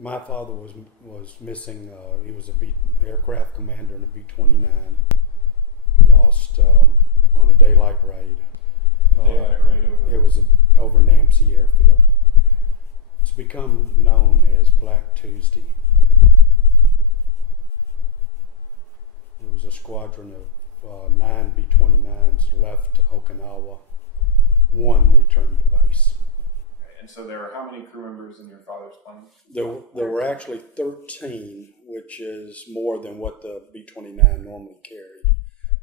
My father was missing. He was a aircraft commander in a B-29. Lost on a daylight raid. Daylight raid over? It was over Nampsey Airfield. It's become known as Black Tuesday. There was a squadron of 9 B-29s left Okinawa. 1 returned to base. And so there were how many crew members in your father's plane? There were actually 13, which is more than what the B-29 normally carried.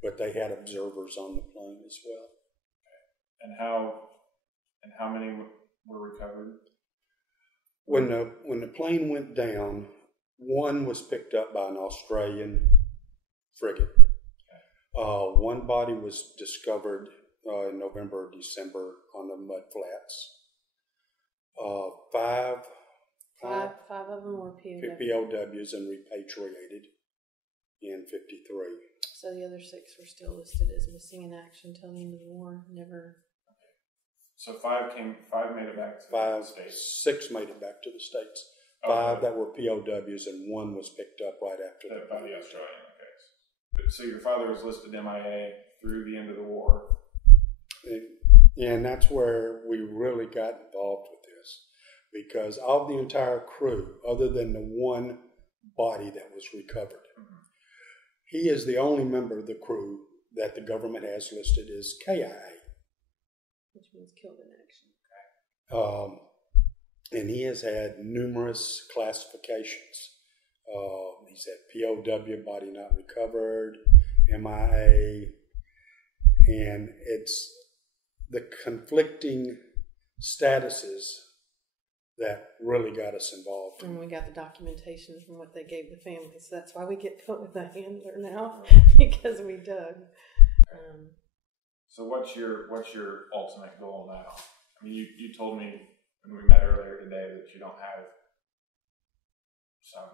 But they had observers on the plane as well. And how many were recovered? When the plane went down, 1 was picked up by an Australian frigate. 1 body was discovered in November or December on the mud flats. 5 of them were POWs and repatriated in 53. So the other 6 were still listed as missing in action till the end of the war. Never. So 5 made it back to the States. 6 made it back to the States. 5 that were POWs and 1 was picked up right after that. By the Australian, okay. So your father was listed MIA through the end of the war. And that's where we really got involved with this. Because of the entire crew, other than the 1 body that was recovered, he is the only member of the crew that the government has listed as KIA. Which means killed in action. And he has had numerous classifications. He's had POW, body not recovered, MIA, and it's the conflicting statuses that really got us involved. And we got the documentation from what they gave the family, so that's why we get put with a handler now, because we dug. So what's your ultimate goal now? I mean, you told me when we met earlier today that you don't have some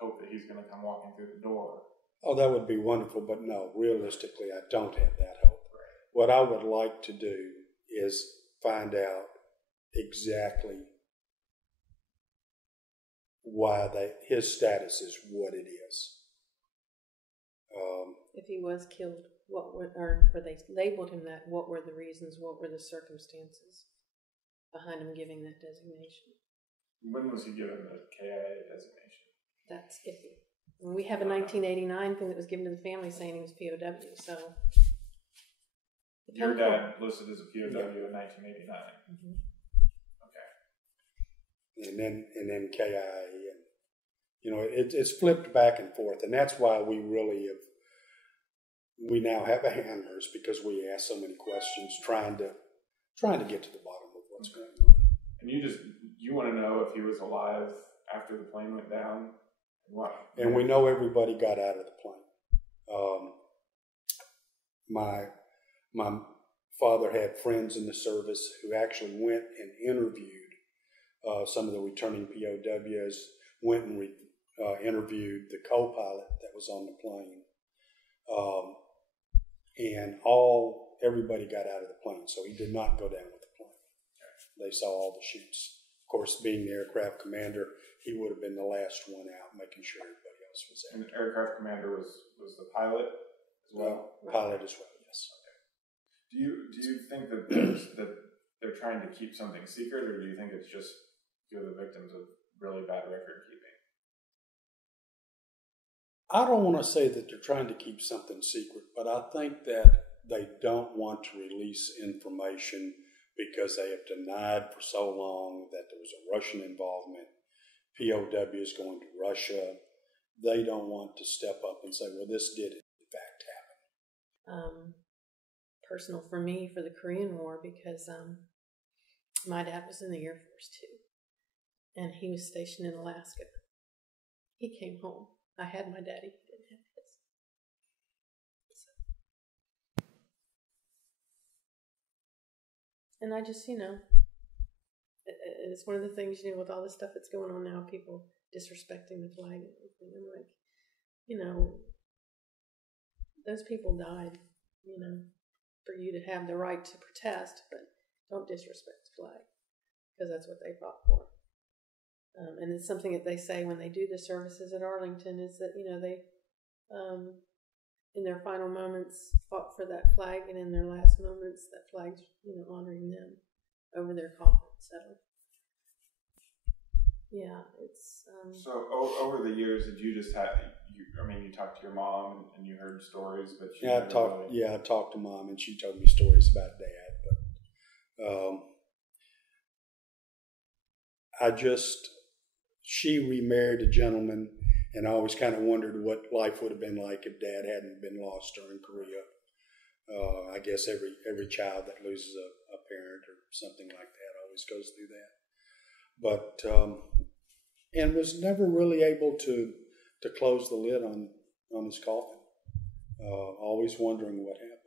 hope that he's going to come walking through the door. Oh, that would be wonderful, but no, realistically, I don't have that hope. Right. What I would like to do is find out exactly why his status is what it is. If he was killed, or they labeled him that, what were the reasons, what were the circumstances behind him giving that designation? When was he given the KIA designation? That's iffy. We have a 1989 thing that was given to the family saying he was POW, so... Your dad listed as a POW in 1989. Mm-hmm. Okay. And then KIA, and it's flipped back and forth, and that's why we now have a handlers, because we ask so many questions, trying to get to the bottom of what's going on. And you want to know if he was alive after the plane went down? What? And we know everybody got out of the plane. My father had friends in the service who actually went and interviewed some of the returning POWs, went and interviewed the co-pilot that was on the plane. And everybody got out of the plane, so he did not go down with the plane. They saw all the chutes. Of course, being the aircraft commander, he would have been the last one out, making sure everybody else was out. And the aircraft commander was the pilot as well? Pilot as well, yes. Okay. Do you think that they're trying to keep something secret, or do you think it's just you're the victims of really bad record keeping? I don't want to say that they're trying to keep something secret, but I think that they don't want to release information because they have denied for so long that there was a Russian involvement, POWs going to Russia. They don't want to step up and say, well, this did in fact happen. Personal for me for the Korean War, because my dad was in the Air Force too, and he was stationed in Alaska. He came home. I had my daddy, he didn't have his. So. And I just, it's one of the things, with all the stuff that's going on now, people disrespecting the flag and everything. I'm like, those people died, for you to have the right to protest, but don't disrespect the flag, because that's what they fought for. And it's something that they say when they do the services at Arlington is that, they, in their final moments, fought for that flag, and in their last moments, that flag's, honoring them over their coffin. So, yeah, it's. So over the years, did you just have? You talked to your mom and you heard stories, but I talked to Mom, and she told me stories about Dad. But she remarried a gentleman, and I always kind of wondered what life would have been like if Dad hadn't been lost during Korea. I guess every child that loses a parent or something like that always goes through that. But and was never really able to close the lid on his coffin. Always wondering what happened.